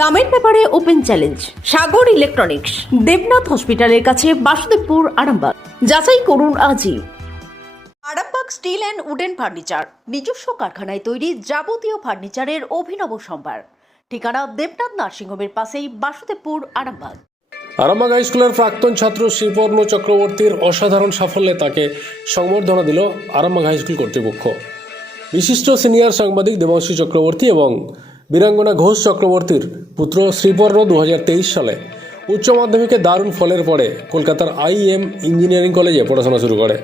দামের ব্যাপারে open challenge সাগর electronics, Debnath হসপিটালের কাছে, বাসুদেবপুর, আরামবাগ। যাচাই করুন আজই। Arambagh steel and wooden furniture, নিজস্ব কারখানায় তৈরি যাবতীয় ফার্নিচারের অভিনব সম্ভার। ঠিকানা দেবনাথ নার্সিংহোমের পাশেই, বাসুদেবপুর, আরামবাগ। আরামবাগ হাই স্কুলের প্রাক্তন ছাত্র শ্রীপর্ণ চক্রবর্তীর অসাধারণ সাফল্যে তাকে সংবর্ধনা দিল আরামবাগ হাই স্কুল কর্তৃপক্ষ। বিশিষ্ট সিনিয়র সাংবাদিক দেবাংশী চক্রবর্তী এবং বীরাঙ্গনা ঘোষ চক্রবর্তীর পুত্র শ্রীপর্ণ 2023 সালে উচ্চ মাধ্যমিকে দারুণ ফলের পরে কলকাতার IEM ইঞ্জিনিয়ারিং কলেজে পড়াশোনা শুরু করে।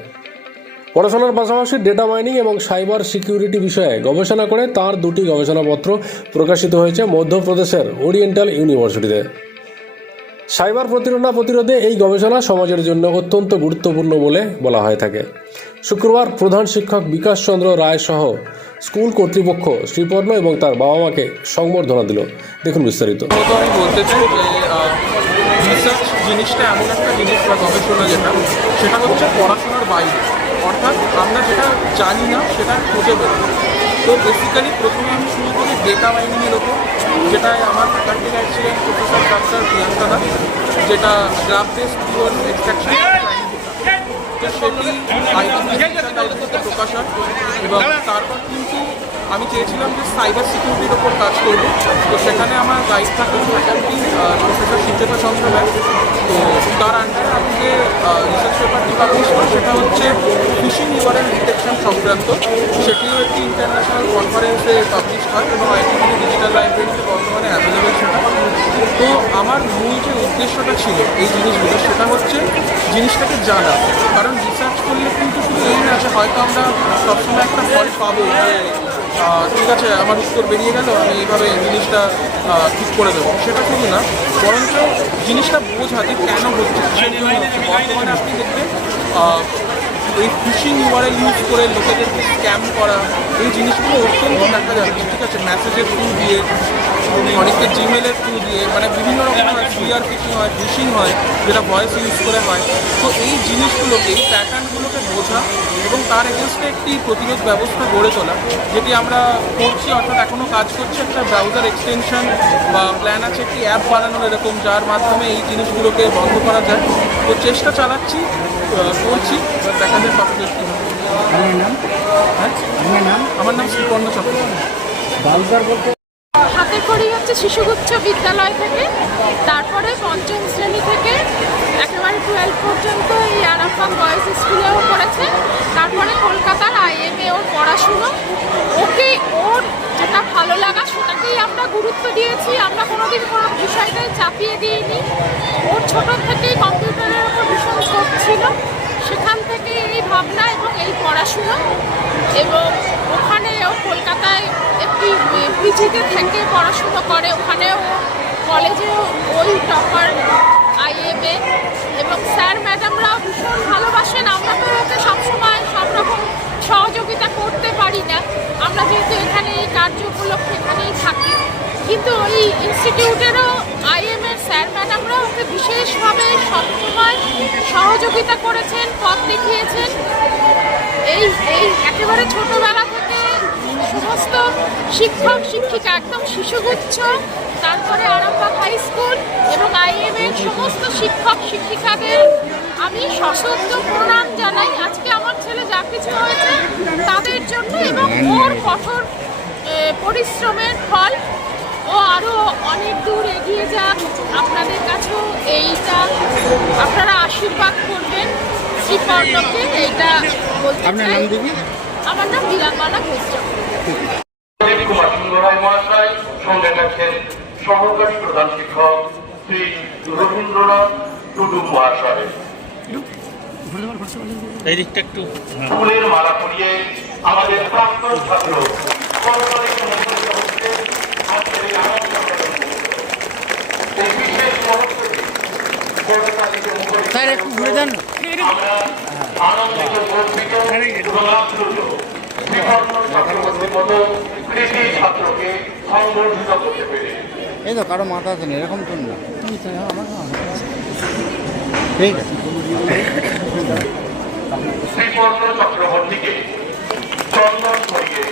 পড়াশোনার পাশাপাশি ডেটা মাইনিং এবং সাইবার সিকিউরিটি বিষয়ে গবেষণা করে তার দুটি গবেষণাপত্র প্রকাশিত হয়েছে মধ্যপ্রদেশের ওরিয়েন্টাল ইউনিভার্সিটিতে। সাইবার প্রতিরোধে এই গবেষণা সমাজের জন্য অত্যন্ত গুরুত্বপূর্ণ বলে বলা হয়ে থাকে। শুক্রবার প্রধান শিক্ষক বিকাশ চন্দ্র রায় সহ স্কুল কর্তৃপক্ষ শ্রীপর্ণ এবং তার বাবা মাকে সংবর্ধনা দিল। দেখুন বিস্তারিত। আমি বলতে চাই যে রিসার্চ জিনিসটা এমন একটা জিনিস বা গবেষণা সেটা হচ্ছে পড়াশোনার বাইরে, অর্থাৎ আমরা যেটা জানি না সেটা খুঁজে বের করি। তো বেসিক্যালি প্রথমে আমি শুরু করি ডেটা মাইনিংয়ের ওপর, যেটায় আমার ফ্যাকাল্টি গাইড ছিলেন প্রফেসর ডক্টর প্রিয়াঙ্কা দাস, যেটা গ্রাফ বেসড কিওয়ার্ড এক্সট্রাকশন, সেটি আইটি প্রকাশ হয়। এবং তারপর কিন্তু আমি চেয়েছিলাম যে সাইবার সিকিউরিটির ওপর কাজ করব। তো সেখানে আমার গাইড থাকেন ফ্যাকাল্টি প্রফেসর সুচেতা চন্দ্র রায়। তো তার আন্ডারে আমি যে রিসার্চ পেপারটি পাবলিশ করি সেটা হচ্ছে ফিশিং ইউআরএল ডিটেকশন সংক্রান্ত। সেটিও একটি ইন্টারন্যাশনাল কনফারেন্সে পাবলিশ হয় এবং IIT ডিজিটাল লাইব্রেরিতে বর্তমানে অ্যাভেলেবেল সেটা। তো আমার মূল যে উদ্দেশ্যটা ছিল এই জিনিসগুলো, সেটা হচ্ছে জিনিসটাকে জানা। কারণ রিসার্চ করলে কিন্তু শুধু এই না যে হয়তো আমরা সবসময় একটা ফল পাবো যে ঠিক আছে আমার উত্তর বেরিয়ে গেল, আমি এইভাবে জিনিসটা ঠিক করে দেবো, সেটা শুধু না, বরঞ্চ জিনিসটা বোঝা যে কেন হচ্ছে, সেই জন্য হচ্ছে। বর্তমানে আপনি দেখবেন এই ফিশিং ইউআরএল ইউজ করে লোকেদেরকে স্ক্যাম করা, এই জিনিসগুলো অত্যন্ত দেখা যাচ্ছে। ঠিক আছে, মেসেজের থ্রু দিয়ে, অনেকে জিমেলের থ্রু দিয়ে, মানে বিভিন্ন রকম ক্লিয়ার ফিশিং হয়, ফিশিং হয়, যেটা ভয়েস ইউজ করে হয়। তো এই জিনিসগুলোকে, এই প্যাটার্নগুলোকে বোঝা এবং তার এগেনস্টে একটি প্রতিরোধ ব্যবস্থা গড়ে তোলা, যেটি আমরা করছি, অর্থাৎ এখনও কাজ করছি। একটা ব্রাউজার এক্সটেনশন বা প্ল্যান আছে একটি অ্যাপ বানানোর এরকম, যার মাধ্যমে এই জিনিসগুলোকে বন্ধ করা যায়। তো চেষ্টা চালাচ্ছি, করছি, দেখা যায় কতদূর কী হবে। আমার নাম শ্রীপর্ণ চক্রবর্তী। হাতে খড়ি হচ্ছে শিশুগুচ্ছ বিদ্যালয় থেকে, তারপরে পঞ্চম শ্রেণী থেকে একেবারে 12 পর্যন্ত এই আরামবাগ বয়েজ স্কুলেও পড়েছে। তারপরে কলকাতার IIM-এ ওর পড়াশুনো। ওর যেটা ভালো লাগা সেটাকেই আমরা গুরুত্ব দিয়েছি, আমরা কোনোদিন কোনো বিষয়টাই চাপিয়ে দিইনি। ওর ছোটো থেকেই কম্পিউটারের ওপর ভীষণ শখ ছিল, সেখান থেকে এই ভাবনা এবং এই পড়াশুনো। এবং ওখানে ও কলকাতায় একটি পিজিতে থেকে পড়াশুনো করে, ওখানেও কলেজেও ওই টপার IIM-এ। এবং স্যার ম্যাডামরাও ভীষণ ভালোবাসেন। আমরা তো ওকে সবসময় সব রকম সহযোগিতা করতে পারি না, আমরা যেহেতু এখানে এই কার্য উপলক্ষে এখানেই থাকি। কিন্তু ওই ইনস্টিটিউটেরও IIM-এর স্যার ম্যাডামরা ওকে বিশেষভাবে সবসময় সহযোগিতা করেছেন, পথ দেখিয়েছেন। এই একেবারে ছোটোবেলা থেকে সমস্ত শিক্ষক শিক্ষিকা, একদম শিশুগুচ্ছ, তারপরে আরামবাগ হাই স্কুল এবং IIM-এর সমস্ত শিক্ষক শিক্ষিকাদের আমি সশ্রদ্ধ প্রণাম জানাই। আজকে আমার ছেলে যা কিছু হয়েছে তাদের জন্য এবং ওর কঠোর পরিশ্রমের ফল। ও আরও অনেক দূর এগিয়ে যাক, আপনাদের কাছেও এইটা আপনারা আশীর্বাদ করবেন শ্রীপর্ণকে, এইটা বলতে চাই। আমার নাম বীরাঙ্গনা ঘোষ। মহাশয় সঙ্গে থাকছেন সহকারী প্রধান শিক্ষক শ্রী রবীন্দ্রনাথ টুডু মহাশয়। ফুলের মালা পরিয়ে আমাদের প্রাক্তন ছাত্র আনন্দিত গর্বিত এবং আপ্লুত শ্রীপর্ণ চক্রবর্তীর মতো কৃষি ছাত্রকে সংবর্ধিত করতে পেরে। এই তো কারো মাথা আছে না, এরকম তো না। ঠিক আছে, শ্রীপর্ণ চক্রবর্তীকে চন্দন করিয়ে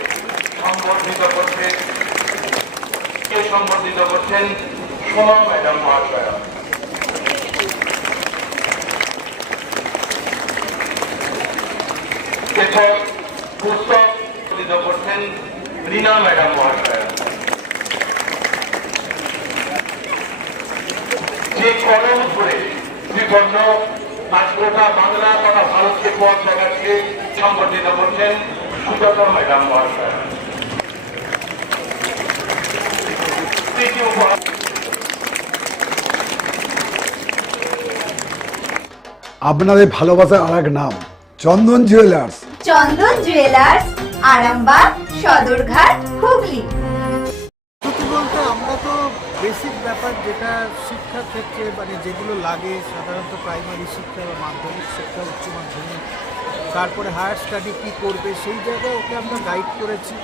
সংবর্ধিত করতে সম্বর্ধিত করছেন সোমা ম্যাডাম মহাশয়া। এরপর পুস্তক সম্বর্ধিত করছেন রীনা ম্যাডাম মহাশয়া। যে কলম ধরে বিপন্ন আজ গোটা বাংলা তথা ভারতকে পথ দেখাচ্ছে সম্বর্ধিত করছেন সুজাতা ম্যাডাম মহাশয়া। আপনাদের ভালোবাসার আর এক নাম চন্দন জুয়েলার্স। চন্দন জুয়েলার্স, আরামবাগ, সদরঘাট, হুগলি। সত্যি বলতে আমরা তো বেসিক ব্যাপার যেটা শিক্ষার ক্ষেত্রে মানে যেগুলো লাগে সাধারণত প্রাইমারি শিক্ষা বা মাধ্যমিক শিক্ষা, উচ্চ মাধ্যমিক, তারপরে হায়ার স্টাডি কী করবে সেই জায়গায় ওকে আমরা গাইড করেছি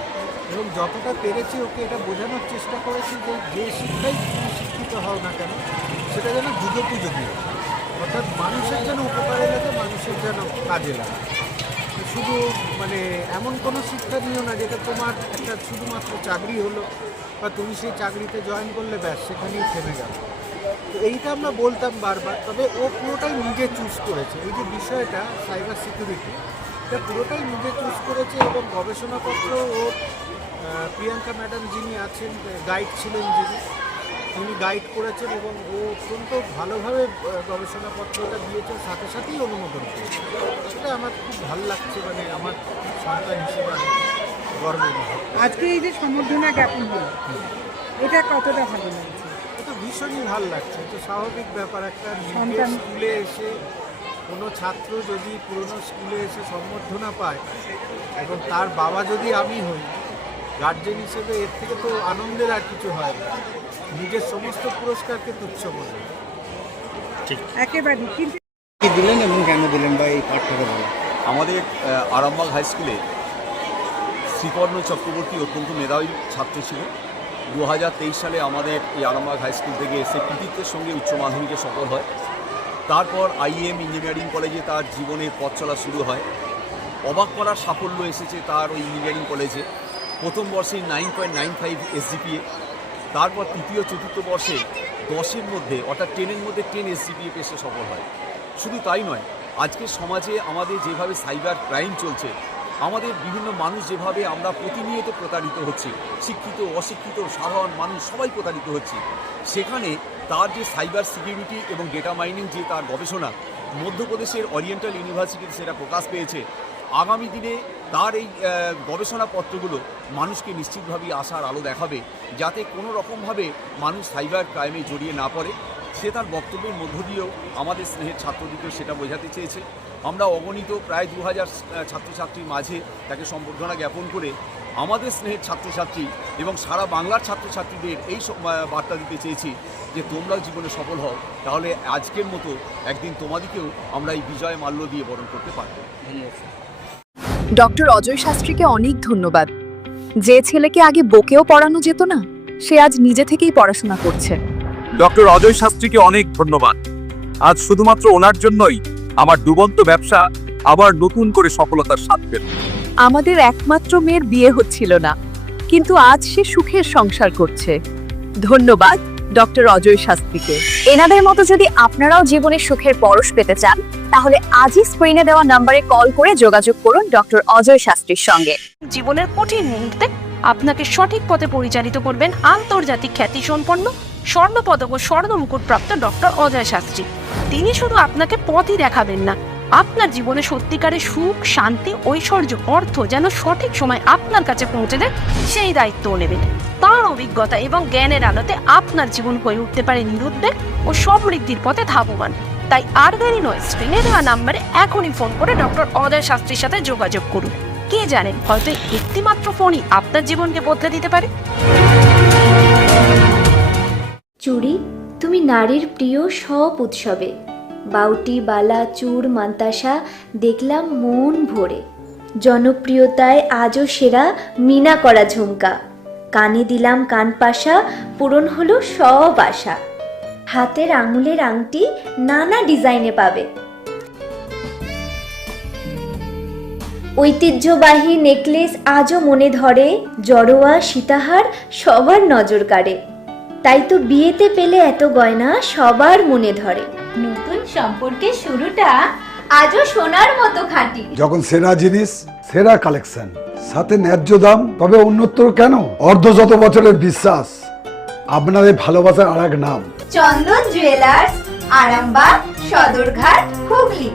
এবং যতটা পেরেছি ওকে এটা বোঝানোর চেষ্টা করেছি যে শিক্ষাই তুমি শিক্ষিত হও না কেন সেটা যেন যুগোপযোগী, অর্থাৎ মানুষের যেন উপকারে লাগে, মানুষের যেন কাজে লাগে। শুধু মানে এমন কোনো শিক্ষা নিও না যেটা তোমার একটা শুধুমাত্র চাকরি হলো বা তুমি সেই চাকরিতে জয়েন করলে ব্যাস সেখানেই থেমে গেল। তো এইটা আমরা বলতাম বারবার, তবে ও পুরোটাই নিজে চুজ করেছে। এই যে বিষয়টা সাইবার সিকিউরিটি, এটা পুরোটাই নিজে চুজ করেছে এবং গবেষণাপত্র ওর প্রিয়াঙ্কা ম্যাডাম যিনি আছেন গাইড ছিলেন তিনি গাইড করেছেন এবং ও অত্যন্ত ভালোভাবে গবেষণাপত্রটা দিয়েছে, সাথে সাথেই অনুমোদন পেয়েছে। সেটা আমার খুব ভালো লাগছে, মানে আমার সন্তান হিসেবে আমি গর্ব অনুভব। আজকে এই যে সম্বর্ধনা জ্ঞাপন হলো, এটা কতটা ভালো লাগছে? এটা ভীষণই ভালো লাগছে। এটা স্বাভাবিক ব্যাপার, একটা নিজের সন্তান স্কুলে এসে কোনো ছাত্র যদি পুরনো স্কুলে এসে সম্বর্ধনা পায় এবং তার বাবা যদি আমি হই গার্জেন হিসেবে, এর থেকে তো আনন্দের আর কিছু হয় না। নিজের সমস্ত পুরস্কারকে তুচ্ছ মনে হয়। একেবারে কিন্তু কি দিলেন এবং কেন দিলেন বা এই পাঠটা বলেন। আমাদের আরামবাগ হাই স্কুলে শ্রীপর্ণ চক্রবর্তী অত্যন্ত মেধাবী ছাত্র ছিল। 2023 সালে আমাদের এই আরামবাগ হাই স্কুল থেকে এসে কৃতিত্বের সঙ্গে উচ্চ মাধ্যমিকে সফল হয়। তারপর IEM ইঞ্জিনিয়ারিং কলেজে তার জীবনের পথ চলা শুরু হয়। অবাক করার সাফল্য এসেছে তার ওই ইঞ্জিনিয়ারিং কলেজে। প্রথম বর্ষে 9.95 SGPA, তারপর তৃতীয় চতুর্থ বর্ষে 10-এর মধ্যে অর্থাৎ 10-এর মধ্যে 10 SGPA পেশে সফল হয়। শুধু তাই নয়, আজকের সমাজে আমাদের যেভাবে সাইবার ক্রাইম চলছে, আমাদের বিভিন্ন মানুষ যেভাবে আমরা প্রতিনিয়ত প্রতারিত হচ্ছি, শিক্ষিত অশিক্ষিত সাধারণ মানুষ সবাই প্রতারিত হচ্ছি, সেখানে তার যে সাইবার সিকিউরিটি এবং ডেটা মাইনিং যে তার গবেষণা মধ্যপ্রদেশের ওরিয়েন্টাল ইউনিভার্সিটিতে সেটা প্রকাশ পেয়েছে। আগামী দিনে তার এই গবেষণাপত্রগুলো মানুষকে নিশ্চিতভাবেই আশার আলো দেখাবে, যাতে কোনো রকমভাবে মানুষ সাইবার ক্রাইমে জড়িয়ে না পড়ে। সে তার বক্তব্যের মধ্য দিয়েও আমাদের স্নেহের ছাত্রদেরকে সেটা বোঝাতে চেয়েছে। আমরা অগণিত প্রায় 2000 ছাত্রছাত্রীর মাঝে তাকে সম্বর্ধনা জ্ঞাপন করে আমাদের স্নেহের ছাত্রছাত্রী এবং সারা বাংলার ছাত্রছাত্রীদের এই বার্তা দিতে চেয়েছি যে তোমরাও জীবনে সফল হও, তাহলে আজকের মতো একদিন তোমাদেরকেও আমরা এই বিজয় মাল্য দিয়ে বরণ করতে পারবো। ডক্টর অজয় শাস্ত্রীকে অনেক ধন্যবাদ। যে ছেলেকে আগে বকেও পড়ানো যেত না, সে আজ নিজে থেকেই পড়াশোনা করছে। ডক্টর অজয় শাস্ত্রীকে অনেক ধন্যবাদ। আজ শুধুমাত্র ওনার জন্যই আমার ডুবন্ত ব্যবসা আবার নতুন করে সফলতার স্বাদ পেল। আমাদের একমাত্র মেয়ের বিয়ে হচ্ছিল না, কিন্তু আজ সে সুখের সংসার করছে। ধন্যবাদ ডক্টর অজয় শাস্ত্রীকে। এনাদের মতো যদি আপনারাও জীবনে সুখের পরশ পেতে চান, তাহলে আজই স্ক্রিনে দেওয়া নম্বরে কল করে যোগাযোগ করুন ডক্টর অজয় শাস্ত্রীর সঙ্গে। জীবনের কঠিন মুহূর্তে আপনাকে সঠিক পথে পরিচালিত করবেন আন্তর্জাতিক খ্যাতিসম্পন্ন স্বর্ণপদক ও স্বর্ণ মুকুট প্রাপ্ত ডক্টর অজয় শাস্ত্রী। তিনি শুধু আপনাকে পথই দেখাবেন না, আপনার জীবনে সত্যিকারের সুখ, শান্তি, ঐশ্বর্য, অর্থ যেন সঠিক সময় আপনার কাছে পৌঁছে দেয় সেই দায়িত্বও নেবেন। তার অভিজ্ঞতা এবং জ্ঞানের আলোতে আপনার জীবন হয়ে উঠতে পারে নিরুদ্বেগ ও সমৃদ্ধির পথে ধাবমান। তাই আর দেরি নয়, স্ক্রিনে দেওয়া নাম্বারে এখনই ফোন করে ডক্টর অজয় শাস্ত্রীর সাথে যোগাযোগ করুন। কে জানেন, হয়তো একটি মাত্র ফোনই আপনার জীবনকে বদলে দিতে পারে। চুড়ি, তুমি নারীর প্রিয় সব উৎসবে। বাউটি, বালা, চূড়, মান্তাসা দেখলাম মন ভরে। জনপ্রিয়তায় আজও সেরা মিনা করা ঝুমকা। কানে দিলাম কানপাশা, পূরণ হলো সব আশা। হাতের আঙুলের আংটি নানা ডিজাইনে পাবে। ঐতিহ্যবাহী নেকলেস আজও মনে ধরে, জড়োয়া সীতাহার সবার নজর কাড়ে। তাই তো বিয়েতে পেলে এত গয়না সবার মনে ধরে। নতুন সম্পর্কের শুরুটা আজও সোনার মতো খাঁটি। যখন সেরা জিনিস, সেরা কালেকশন, সাথে ন্যায্য দাম, তবে অন্যত্র কেন? অর্ধশত বছরের বিশ্বাস, আপনাদের ভালোবাসার আর এক নাম। চন্দন জুয়েলার্স, আরামবাগ, সদরঘাট, হুগলি।